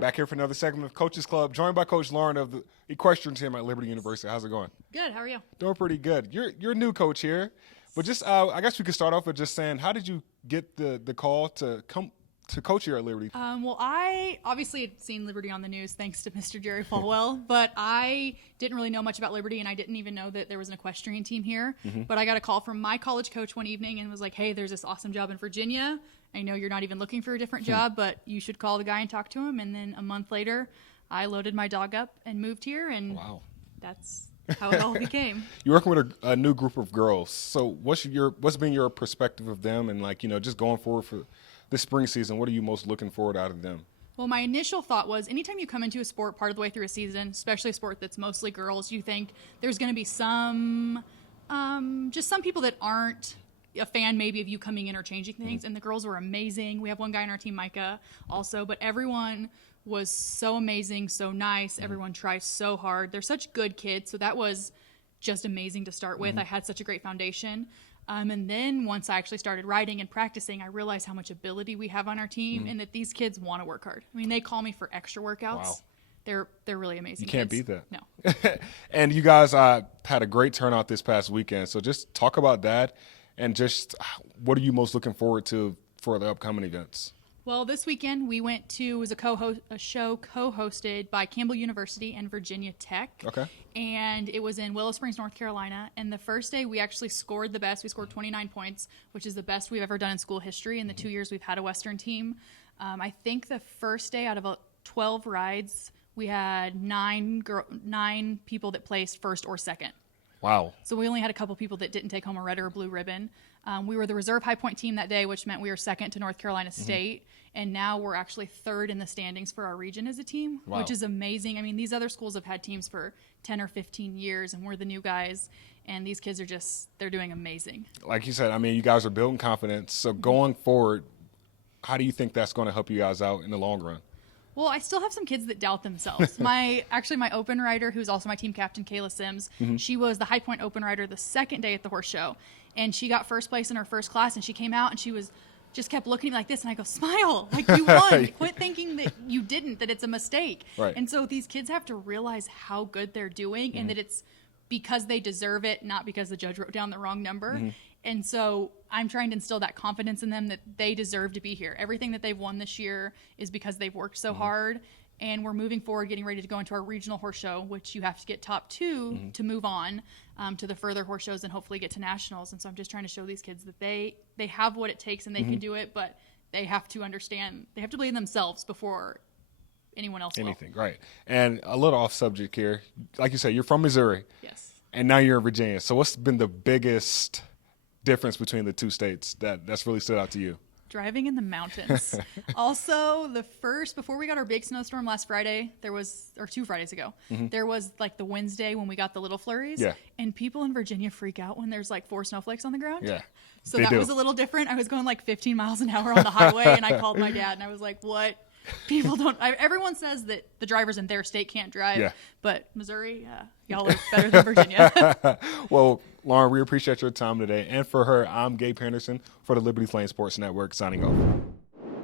Back here for another segment of Coaches Club, joined by Coach Lauren of the Equestrian team at Liberty University. How's it going? Good. How are you? Doing pretty good. You're a new coach here, but just I guess we could start off with just saying, how did you get the call to come to coach here at Liberty? Well, I obviously had seen Liberty on the news thanks to Mr. Jerry Falwell, but I didn't really know much about Liberty, and I didn't even know that there was an equestrian team here. But I got a call from my college coach one evening and was like, hey, there's this awesome job in Virginia. I know you're not even looking for a different job, but you should call the guy and talk to him. And then a month later, I loaded my dog up and moved here, and Wow. That's how it all became. You're working with a new group of girls. So what's been your perspective of them, and just going forward for this spring season? What are you most looking forward out of them? Well, my initial thought was anytime you come into a sport part of the way through a season, especially a sport that's mostly girls, you think there's going to be some people that aren't a fan maybe of you coming in or changing things. And the girls were amazing. We have one guy on our team, Micah, also, but everyone was so amazing, so nice. Everyone tries so hard. They're such good kids. So that was just amazing to start with. I had such a great foundation. And then once I actually started riding and practicing, I realized how much ability we have on our team and that these kids want to work hard. I mean, they call me for extra workouts. Wow. They're really amazing. You can't kids. beat that. No. And you guys had a great turnout this past weekend. So just talk about that, and just what are you most looking forward to for the upcoming events? Well, this weekend we went to, it was a show co-hosted by Campbell University and Virginia Tech. Okay. And it was in Willow Springs, North Carolina. And the first day we actually scored the best. We scored 29 points, which is the best we've ever done in school history in the 2 years we've had a Western team. I think the first day out of 12 rides, we had nine people that placed first or second. Wow. So we only had a couple people that didn't take home a red or a blue ribbon. We were the reserve high point team that day, which meant we were second to North Carolina State. And now we're actually third in the standings for our region as a team, which is amazing. I mean, these other schools have had teams for 10 or 15 years, and we're the new guys. And these kids are they're doing amazing. Like you said, I mean, you guys are building confidence. So going forward, how do you think that's going to help you guys out in the long run? Well, I still have some kids that doubt themselves. My open rider, who's also my team captain, Kayla Sims, she was the high point open rider the second day at the horse show. And she got first place in her first class, and she came out and she just kept looking at me like this. And I go, smile, like you won. Quit thinking that you didn't, that it's a mistake. Right. And so these kids have to realize how good they're doing and that it's because they deserve it, not because the judge wrote down the wrong number. And so I'm trying to instill that confidence in them that they deserve to be here. Everything that they've won this year is because they've worked so hard. And we're moving forward, getting ready to go into our regional horse show, which you have to get top 2 to move on to the further horse shows and hopefully get to nationals. And so I'm just trying to show these kids that they have what it takes and they can do it, but they have to understand, they have to believe in themselves before anyone else will. Right. And a little off subject here. Like you said, you're from Missouri. Yes. And now you're in Virginia. So what's been the biggest difference between the two states that's really stood out to you? Driving in the mountains. Also, before we got our big snowstorm last Friday, or 2 Fridays ago, there was like the Wednesday when we got the little flurries. Yeah. And people in Virginia freak out when there's like 4 snowflakes on the ground. Yeah. So that was a little different. I was going like 15 miles an hour on the highway, and I called my dad and I was like, what? People everyone says that the drivers in their state can't drive, but Missouri, y'all are better than Virginia. Well, Lauren, we appreciate your time today. And for her, I'm Gabe Henderson for the Liberty Flame Sports Network, signing off.